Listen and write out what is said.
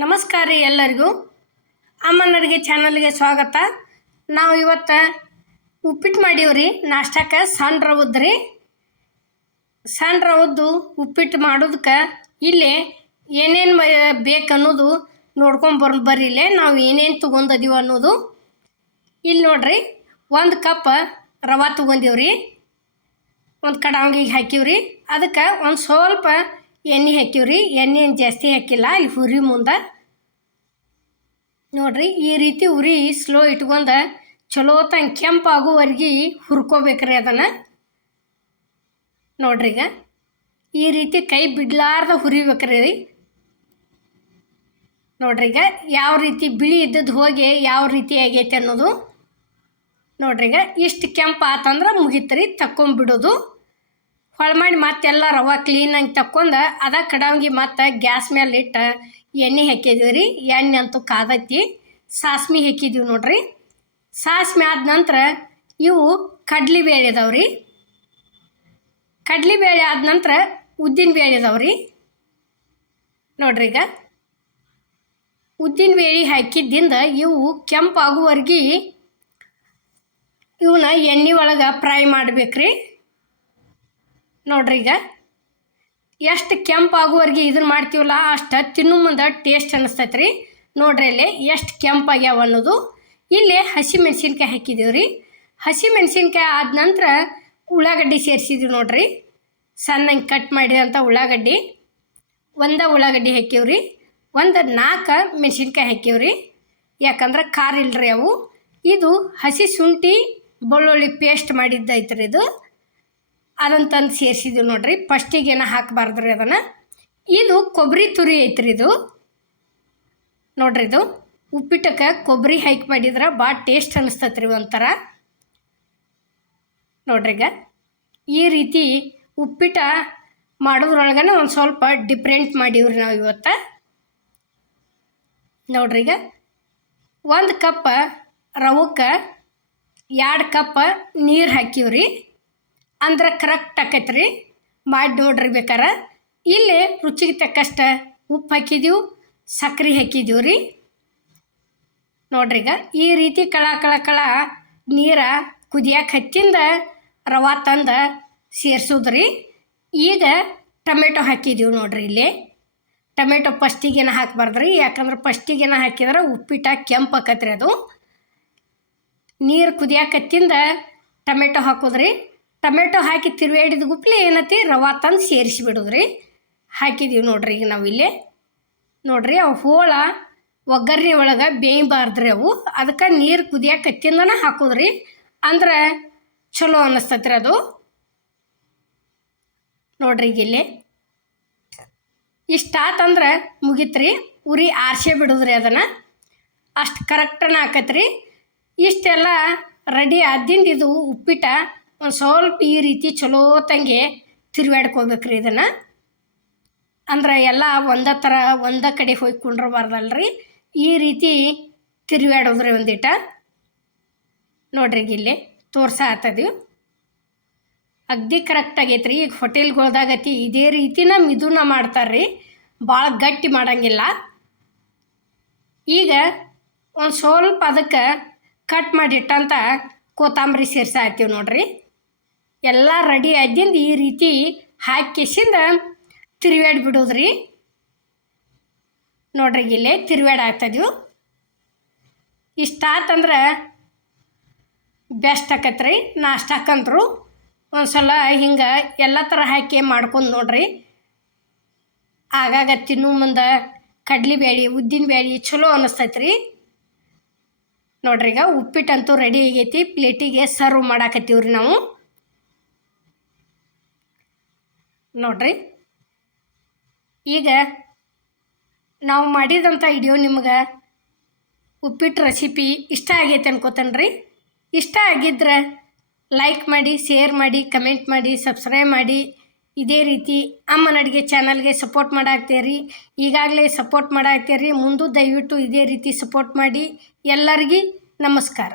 ನಮಸ್ಕಾರ ರೀ ಎಲ್ಲರಿಗೂ. ಅಮ್ಮನರಿಗೆ ಚಾನಲ್ಗೆ ಸ್ವಾಗತ. ನಾವು ಇವತ್ತು ಉಪ್ಪಿಟ್ಟು ಮಾಡೀವ್ರಿ ನಾಷ್ಟಕ್ಕೆ ಸಣ್ಣ ರವದ್ದು ರೀ. ಸಣ್ಣ ರವದ್ದು ಉಪ್ಪಿಟ್ಟು ಮಾಡೋದಕ್ಕೆ ಇಲ್ಲಿ ಏನೇನು ಬೇಕನ್ನೋದು ನೋಡ್ಕೊಂಡು ಬರ್ ಇಲ್ಲೇ, ನಾವು ಏನೇನು ತೊಗೊಂಡದೀವಿ ಅನ್ನೋದು. ಇಲ್ಲಿ ನೋಡ್ರಿ, ಒಂದು ಕಪ್ ರವೆ ತೊಗೊಂಡೀವ್ರಿ ಒಂದು ಕಡಾವಂಗಿಗೆ ಹಾಕಿವ್ರಿ ಅದಕ್ಕೆ ಒಂದು ಸ್ವಲ್ಪ ಎಣ್ಣೆ ಹಾಕಿವ್ರಿ ಎಣ್ಣೆ ಏನು ಜಾಸ್ತಿ ಹಾಕಿಲ್ಲ, ಇಲ್ಲಿ ಹುರಿ ಮುಂದೆ. ನೋಡ್ರಿ, ಈ ರೀತಿ ಉರಿ ಸ್ಲೋ ಇಟ್ಕೊಂಡು ಚಲೋ ತಂಗ ಕೆಂಪಾಗುವರೆಗೆ ಹುರ್ಕೋಬೇಕ್ರಿ ಅದನ್ನು. ನೋಡ್ರಿ ಈಗ, ಈ ರೀತಿ ಕೈ ಬಿಡ್ಲಾರ್ದ ಹುರಿಬೇಕ್ರಿ. ನೋಡ್ರಿ ಈಗ, ಯಾವ ರೀತಿ ಬಿಳಿ ಇದ್ದದ್ದು ಹೋಗಿ ಯಾವ ರೀತಿ ಆಗೈತೆ ಅನ್ನೋದು. ನೋಡ್ರಿ ಈಗ, ಇಷ್ಟು ಕೆಂಪು ಆತಂದ್ರೆ ರೀ ತಕ್ಕೊಂಬಿಡೋದು. ಹೊಳ್ ಮಾಡಿ ಮತ್ತೆಲ್ಲ ರವೆ ಕ್ಲೀನಾಗಿ ತಕ್ಕೊಂಡು ಅದ ಕಡಂಗಿ ಮತ್ತು ಗ್ಯಾಸ್ ಮೇಲೆ ಇಟ್ಟು ಎಣ್ಣೆ ಹಾಕಿದೀವಿ ರೀ. ಎಣ್ಣೆ ಅಂತೂ ಕಾದೈತಿ. ಸಾಸ್ಮಿ ಹಾಕಿದೀವಿ ನೋಡ್ರಿ. ಸಾಸ್ಮಿ ಆದ ನಂತರ ಇವು ಕಡ್ಲಿ ಬೇಳೆ ಇದಾವೆ ರೀ. ಕಡ್ಲಿ ಬೇಳೆ ಆದ ನಂತರ ಉದ್ದಿನ ಬೇಳೆ ಇದಾವೆ ರೀ. ನೋಡ್ರಿ ಈಗ. ಉದ್ದಿನ ಬೇಳೆ ಹಾಕಿದ್ದಿಂದ ಇವು ಕೆಂಪಾಗುವರೆಗೆ ಇವನ್ನ ಎಣ್ಣೆ ಒಳಗೆ ಫ್ರೈ ಮಾಡ್ಬೇಕ್ರಿ. ನೋಡ್ರಿ ಈಗ. ಎಷ್ಟು ಕೆಂಪಾಗುವವರೆಗೆ ಇದನ್ನ ಮಾಡ್ತೀವಲ್ಲ, ಅಷ್ಟು ತಿನ್ನು ಮುಂದೆ ಟೇಸ್ಟ್ ಅನ್ನಿಸ್ತೈತೆ ರೀ ನೋಡ್ರಿ ಇಲ್ಲಿ ಎಷ್ಟು ಕೆಂಪಾಗ್ಯಾವ ಅನ್ನೋದು. ಇಲ್ಲಿ ಹಸಿ ಮೆಣಸಿನ್ಕಾಯಿ ಹಾಕಿದ್ದೀವಿ ರೀ ಹಸಿ ಮೆಣಸಿನ್ಕಾಯಿ ಆದ ನಂತರ ಉಳ್ಳಾಗಡ್ಡಿ ಸೇರಿಸಿದ್ವಿ ನೋಡ್ರಿ. ಸಣ್ಣಗೆ ಕಟ್ ಮಾಡಿದಂಥ ಉಳ್ಳಾಗಡ್ಡಿ. ಒಂದ ಉಳ್ಳಾಗಡ್ಡಿ ಹಾಕಿವ್ರಿ. ಒಂದು ನಾಲ್ಕು ಮೆಣಸಿನ್ಕಾಯಿ ಹಾಕಿವ್ರಿ. ಯಾಕಂದ್ರೆ ಖಾರ ಇಲ್ಲರಿ ಅವು. ಇದು ಹಸಿ ಶುಂಠಿ, ಬೆಳ್ಳುಳ್ಳಿ ಪೇಸ್ಟ್ ಮಾಡಿದ್ದೈತ್ರಿ ಇದು. ಅದನ್ನು ತಂದು ಸೇರಿಸಿದ್ವಿ ನೋಡ್ರಿ. ಏನೋ ಹಾಕಬಾರ್ದು ರೀ ಅದನ್ನು. ಇದು ಕೊಬ್ಬರಿ ತುರಿ ಐತ್ರಿ ಇದು. ನೋಡ್ರಿ ಇದು. ಉಪ್ಪಿಟ್ಟಕ್ಕೆ ಕೊಬ್ಬರಿ ಹೈಕ್ ಮಾಡಿದ್ರೆ ಭಾಳ ಟೇಸ್ಟ್ ಅನಿಸ್ತತ್ರಿ ಒಂಥರ. ನೋಡ್ರಿ ಈಗ. ಈ ರೀತಿ ಉಪ್ಪಿಟ್ಟ ಮಾಡೋದ್ರೊಳಗೇ ಒಂದು ಸ್ವಲ್ಪ ಡಿಫ್ರೆಂಟ್ ಮಾಡೀವ್ರಿ ನಾವು ಇವತ್ತು. ನೋಡ್ರಿ ಈಗ. ಒಂದು ಕಪ್ ರವಕ್ಕೆ, ಎರಡು ಕಪ್ ನೀರು ಹಾಕಿವ್ರಿ. ಅಂದ್ರೆ ಕರೆಕ್ಟ್ ಆಕೈತೆ ರೀ ಮಾಡಿ ನೋಡ್ರಿ ಬೇಕಾರೆ. ಇಲ್ಲಿ ರುಚಿಗೆ ತಕ್ಕಷ್ಟು ಉಪ್ಪು ಹಾಕಿದ್ದೀವಿ ಸಕ್ರೆ ಹಾಕಿದ್ದೀವಿ ರೀ. ನೋಡ್ರಿ ಈಗ ಈ ರೀತಿ ಕಳ ಕಳ ಕಳ ನೀರ ಕುದಿಯಕ್ಕೆ ಹತ್ತಿಂದ ರವಾ ತಂದು ಸೇರ್ಸೋದ್ರಿ ಈಗ ಟೊಮೆಟೊ ಹಾಕಿದ್ದೀವಿ ನೋಡ್ರಿ ಇಲ್ಲಿ. ಟೊಮೆಟೊ ಫಸ್ಟಿಗೇನ ಹಾಕ್ಬಾರ್ದು ರೀ. ಯಾಕಂದ್ರೆ ಫಸ್ಟಿಗೇನ ಹಾಕಿದ್ರೆ ಉಪ್ಪಿಟ್ಟು ಕೆಂಪು ಆಕತ್ರಿ ಅದು. ನೀರು ಕುದಿಯಾಕತ್ತಿಂದ ಟೊಮೆಟೊ ಹಾಕೋದ್ರಿ ಟೊಮೆಟೊ ಹಾಕಿ ತಿರುವೇಡಿದ ಗುಪ್ಲಿ ಏನೈತಿ ರವೆ ತಂದು ಸೇರಿಸಿ ಹಾಕಿದ್ದೀವಿ ಹಾಕಿದೀವಿ ನೋಡ್ರಿ ಈಗ ನಾವಿಲ್ಲಿ ನೋಡ್ರಿ ಅವು ಹೋಳ, ಒಗ್ಗರಣೆ ಒಳಗೆ ಬೇಯಬಾರ್ದ್ರಿ ಅವು. ಅದಕ್ಕೆ ನೀರು ಕುದಿಯಾಕತ್ತಿಂದನ ಹಾಕೋದ್ರಿ. ಅಂದ್ರೆ ಚಲೋ ಅನ್ನಿಸ್ತತ್ರಿ ಅದು. ನೋಡ್ರಿ ಈಗ ಇಲ್ಲಿ. ಇಷ್ಟಾತಂದ್ರೆ ಮುಗೀತ್ರಿ. ಉರಿ ಆರ್ಸೆ ಬಿಡೋದ್ರಿ ಅದನ್ನು. ಅಷ್ಟು ಕರೆಕ್ಟನ ಹಾಕತ್ರಿ. ಇಷ್ಟೆಲ್ಲ ರೆಡಿ ಆದಿಂದ ಇದು ಉಪ್ಪಿಟ್ಟ ಒಂದು ಸ್ವಲ್ಪ ಈ ರೀತಿ ಚಲೋ ತಂಗೆ ತಿರುವಾಡ್ಕೋಬೇಕ್ರಿ ಇದನ್ನು. ಅಂದ್ರೆ ಎಲ್ಲ ಒಂದೇ ಥರ ಒಂದೇ ಕಡೆ ಹೋಗಿ ಕುಂಡ್ರಬಾರ್ದಲ್ರಿ. ಈ ರೀತಿ ತಿರುವಾಡೋದ್ರಿ ಒಂದಿಟ. ನೋಡ್ರಿ ಇಲ್ಲಿ ತೋರ್ಸ ಅಗ್ದಿ ಕರೆಕ್ಟ್ ಆಗೈತೆ ರೀ ಈಗ ಹೋಟೆಲ್ಗಳ್ದಾಗತಿ ಇದೇ ರೀತಿನ ಮಿದುನ ಮಾಡ್ತಾರೆ ರೀ ಭಾಳ ಗಟ್ಟಿ ಮಾಡಂಗಿಲ್ಲ. ಈಗ ಒಂದು ಸ್ವಲ್ಪ ಅದಕ್ಕೆ ಕಟ್ ಮಾಡಿಟ್ಟಂತ ಕೊತ್ತಂಬರಿ ಸೇರ್ಸಾತ್ತೀವಿ ನೋಡ್ರಿ. ಎಲ್ಲ ರೆಡಿ ಆದ್ದಿಂದ ಈ ರೀತಿ ಹಾಕಿಸಿಂದ ತಿರುವಾಡಿ ಬಿಡೋದ್ರಿ. ನೋಡ್ರಿ ಇಲ್ಲೇ ತಿರುವಾಡ ಆಗ್ತದೀವಿ ಇಷ್ಟಾತಂದ್ರೆ ಬೆಸ್ಟ್ ಆಕತ್ರಿ. ನಾಷ್ಟಾಕಂತ್ರು ಒಂದು ಸಲ ಹಿಂಗೆ ಎಲ್ಲ ಥರ ಹಾಕಿ ಮಾಡ್ಕೊಂಡು ನೋಡ್ರಿ. ಆಗಾಗ ತಿನ್ನು ಮುಂದೆ ಕಡ್ಲಿ ಬೇಳೆ ಉದ್ದಿನ ಬೇಳೆ ಚಲೋ ಅನ್ನಿಸ್ತೈತೆ ರೀ ನೋಡ್ರಿ ಈಗ ಉಪ್ಪಿಟ್ಟಂತೂ ರೆಡಿ ಆಗೈತಿ. ಪ್ಲೇಟಿಗೆ ಸರ್ವ್ ಮಾಡಾಕತ್ತೀವ್ರಿ ರೀ ನಾವು. ನೋಡ್ರಿ. ಈಗ ನಾವು ಮಾಡಿದಂಥ ವಿಡಿಯೋ ನಿಮ್ಗೆ ಉಪ್ಪಿಟ್ಟು ರೆಸಿಪಿ ಇಷ್ಟ ಆಗೈತೆ ಅನ್ಕೋತೇನೆ ರೀ ಇಷ್ಟ ಆಗಿದ್ರೆ ಲೈಕ್ ಮಾಡಿ ಶೇರ್ ಮಾಡಿ ಕಮೆಂಟ್ ಮಾಡಿ ಸಬ್ಸ್ಕ್ರೈಬ್ ಮಾಡಿ. ಇದೇ ರೀತಿ ಅಮ್ಮನ ಅಡುಗೆ ಚಾನಲ್ಗೆ ಸಪೋರ್ಟ್ ಮಾಡಾಕ್ತೀರಿ. ಈಗಾಗಲೇ ಸಪೋರ್ಟ್ ಮಾಡಾಕ್ತೀರಿ. ಮುಂದೂ ದಯವಿಟ್ಟು ಇದೇ ರೀತಿ ಸಪೋರ್ಟ್ ಮಾಡಿ. ಎಲ್ಲರಿಗೂ ನಮಸ್ಕಾರ.